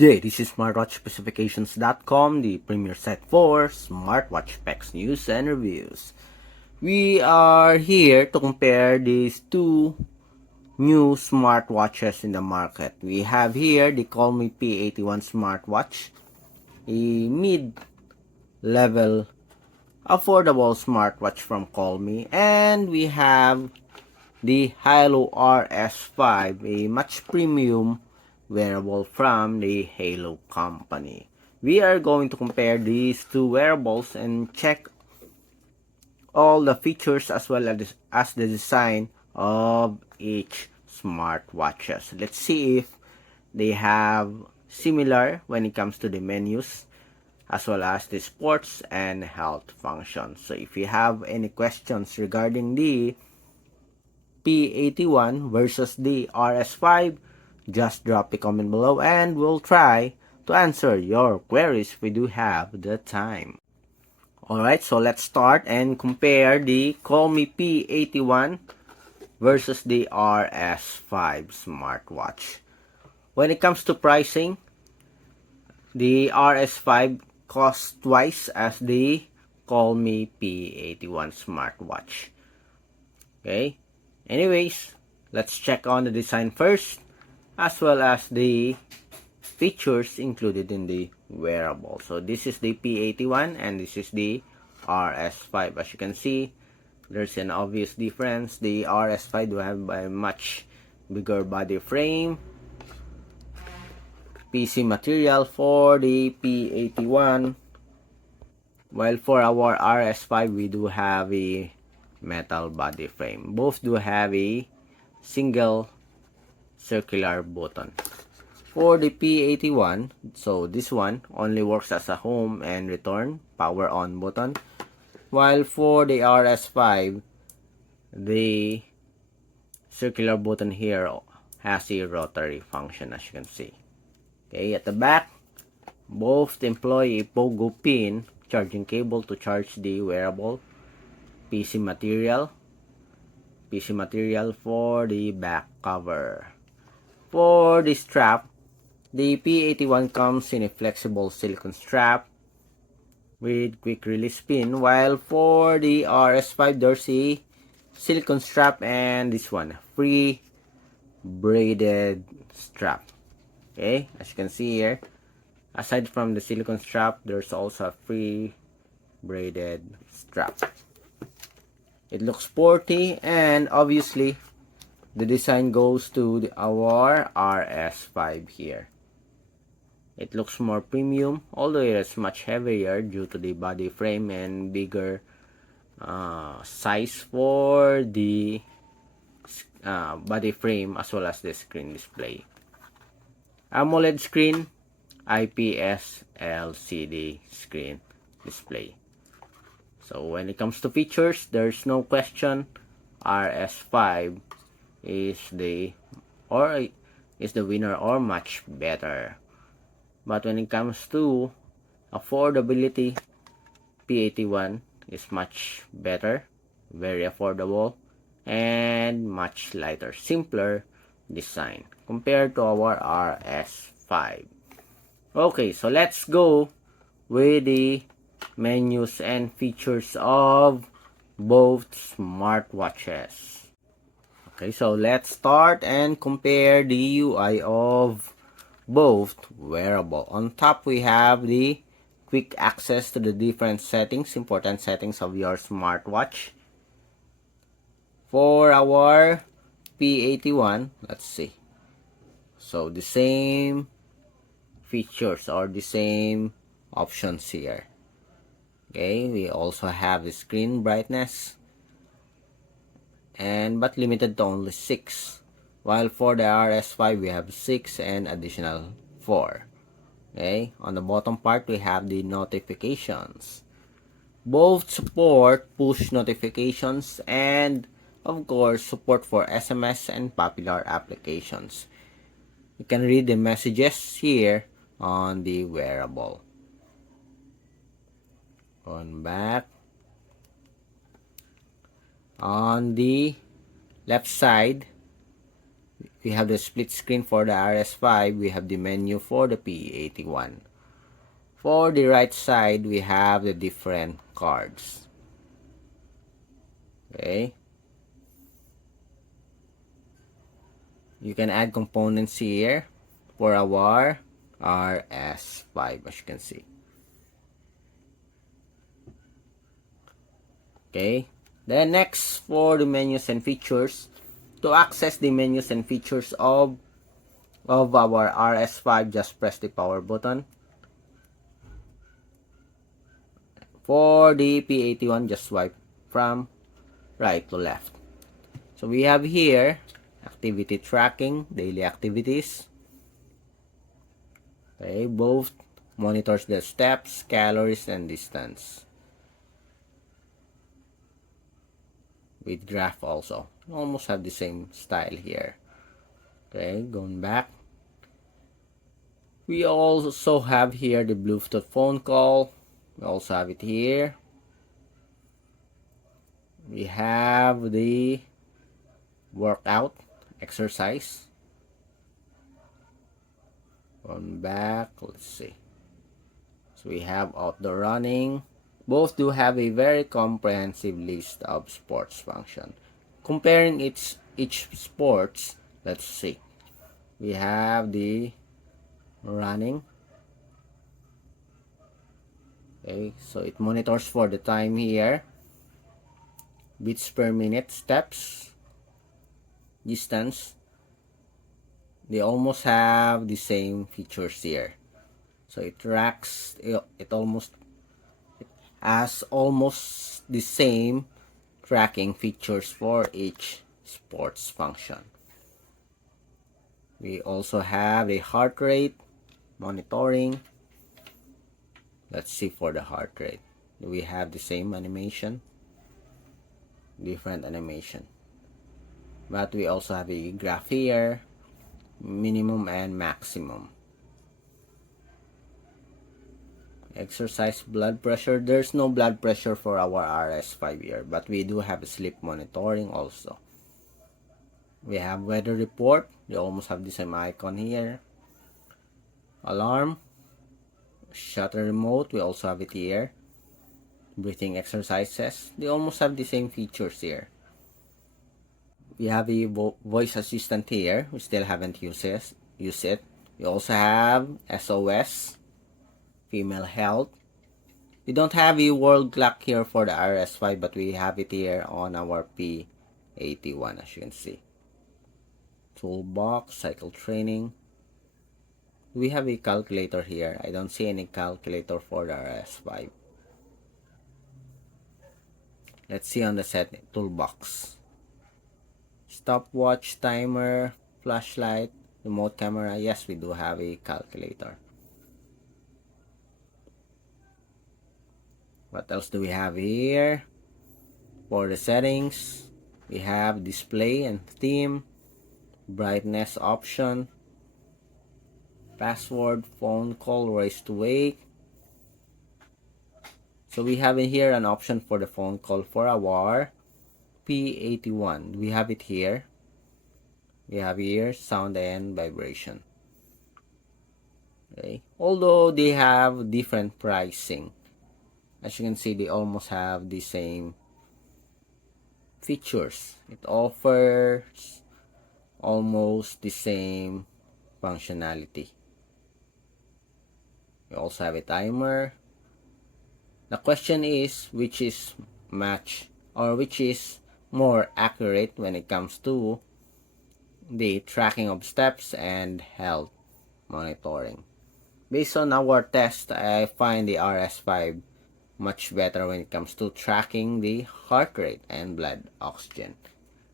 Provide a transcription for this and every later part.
day, this is SmartWatchSpecifications.com, the premier site for smartwatch specs, news, and reviews. We are here to compare these two new smartwatches in the market. We have here the Colmi P81 Smartwatch, a mid-level affordable smartwatch from Colmi, and we have the Haylou RS5, a much premium wearable from the Haylou company. We are going to compare these two wearables and check all the features as well as the design of each smartwatches. Let's see if they have similar when it comes to the menus as well as the sports and health functions. So if you have any questions regarding the P81 versus the RS5, just drop a comment below and we'll try to answer your queries if we do have the time. Alright, so let's start and compare the Colmi P81 versus the RS5 smartwatch. When it comes to pricing, the RS5 costs twice as the Colmi P81 smartwatch. Okay, anyways, let's check on the design first, as well as the features included in the wearable. So this is the P81 and this is the RS5. As you can see, there's an obvious difference. The RS5 will have a much bigger body frame, PC material for the P81, while for our RS5 we do have a metal body frame. Both do have a single circular button. For the P81, so this one only works as a home and return power on button, while for the RS5 the circular button here has a rotary function, as you can see. Okay, at the back, both employ a pogo pin charging cable to charge the wearable. PC material for the back cover. For the strap, the P81 comes in a flexible silicone strap with quick release pin, while for the RS5 there's a silicone strap and this one, free braided strap. Okay, as you can see here, aside from the silicone strap, there's also a free braided strap. It looks sporty, and obviously the design goes to our RS5 here. It looks more premium, although it is much heavier due to the body frame and bigger size for the body frame as well as the screen display. AMOLED screen, IPS LCD screen display. So when it comes to features, there's no question RS5 is the winner or much better. But when it comes to affordability, P81 is much better, very affordable, and much lighter, simpler design compared to our RS5. Okay, so let's go with the menus and features of both smartwatches. Okay, so let's start and compare the UI of both wearable. On top, we have the quick access to the different settings, important settings of your smartwatch. For our P81, let's see. So the same features or the same options here. Okay, we also have the screen brightness, but limited to only 6. While for the RS5 we have 6 and additional 4. Okay, on the bottom part we have the notifications. Both support push notifications and of course support for SMS and popular applications. You can read the messages here on the wearable. On back, on the left side we have the split screen for the RS5, we have the menu for the P81. For the right side, we have the different cards. Okay. You can add components here for our RS5, as you can see. Okay. Then next, for the menus and features. To access the menus and features of our RS5, just press the power button. For the P81, just swipe from right to left. So we have here activity tracking, daily activities. Okay, both monitors the steps, calories, and distance. With graph also. Almost have the same style here. Okay, going back. We also have here the Bluetooth phone call. We also have it here. We have the workout exercise. Going back, let's see. So we have outdoor running. Both do have a very comprehensive list of sports function. Comparing each sports, let's see. We have the running. Okay, so it monitors for the time here. Beats per minute, steps, distance. They almost have the same features here. So it tracks, it has almost the same tracking features for each sports function. We also have a heart rate monitoring. Let's see for the heart rate. We have the same animation, different animation. But we also have a graph here, minimum and maximum. Exercise, blood pressure. There's no blood pressure for our RS5 here, but we do have sleep monitoring also. We have weather report. We almost have the same icon here. Alarm, shutter remote. We also have it here. Breathing exercises. They almost have the same features here. We have a voice assistant here. We still haven't used it. We also have SOS, female health. We don't have a world clock here for the RS5, but we have it here on our P81, as you can see. Toolbox, cycle training. We have a calculator here. I don't see any calculator for the RS5. Let's see on the setting toolbox. Stopwatch, timer, flashlight, remote camera. Yes, we do have a calculator. What else do we have here? For the settings, we have display and theme, brightness option, password, phone call, raise to wake. So we have in here an option for the phone call for our P81. We have it here. We have here sound and vibration. Okay. Although they have different pricing, as you can see, they almost have the same features. It offers almost the same functionality. We also have a timer. The question is which is more accurate when it comes to the tracking of steps and health monitoring. Based on our test, I find the RS5 much better when it comes to tracking the heart rate and blood oxygen.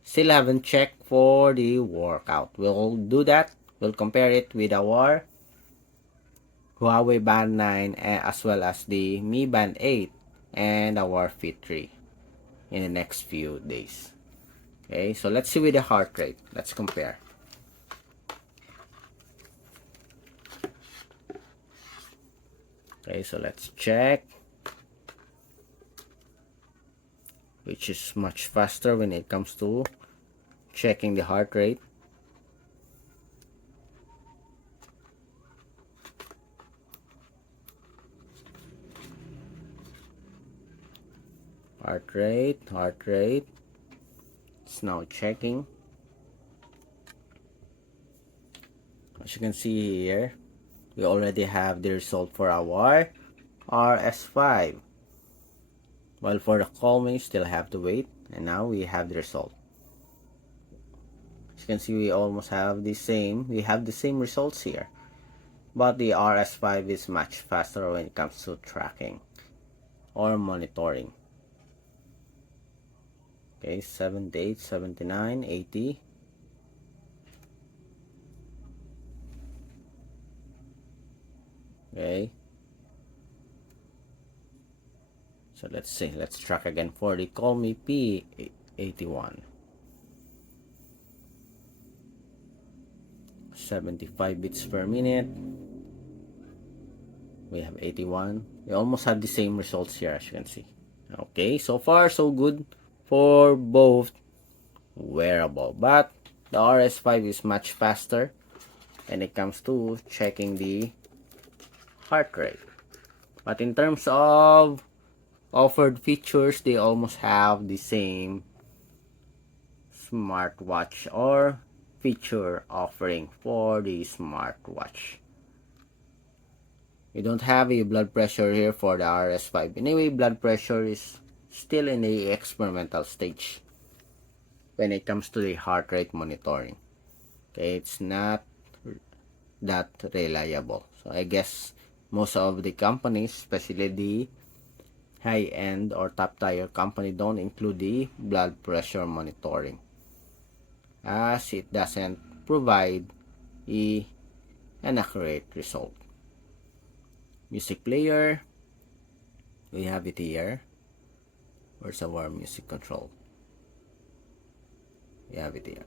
Still haven't checked for the workout. We'll do that. We'll compare it with our Huawei Band 9 as well as the Mi Band 8 and our Fit 3 in the next few days. Okay, so let's see with the heart rate. Let's compare. Okay, so let's check which is much faster when it comes to checking the heart rate. Heart rate. It's now checking. As you can see here, we already have the result for our RS5. While for the Colmi, still have to wait. And now we have the result. As you can see, we almost have the same. We have the same results here. But the RS5 is much faster when it comes to tracking or monitoring. Okay, 78, 79, 80. Okay. So let's see. Let's track again for the Colmi P81. 75 beats per minute. We have 81. We almost have the same results here, as you can see. Okay, so far so good for both wearable, but the RS5 is much faster when it comes to checking the heart rate. But in terms of offered features, they almost have the same smartwatch or feature offering for the smartwatch. We don't have a blood pressure here for the RS5. Anyway, blood pressure is still in the experimental stage when it comes to the heart rate monitoring. Okay, it's not that reliable. So I guess most of the companies, especially the high-end or top-tier company, don't include the blood pressure monitoring, as it doesn't provide an accurate result. Music player, we have it here. Where's our music control? We have it here.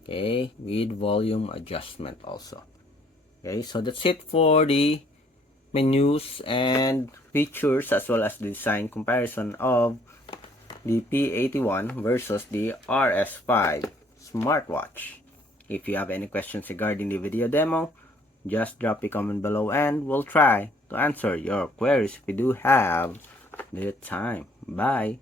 Okay, with volume adjustment also. Okay, so that's it for the menus and features as well as the design comparison of the P81 versus the RS5 smartwatch. If you have any questions regarding the video demo, just drop a comment below and we'll try to answer your queries if we do have the time. Bye!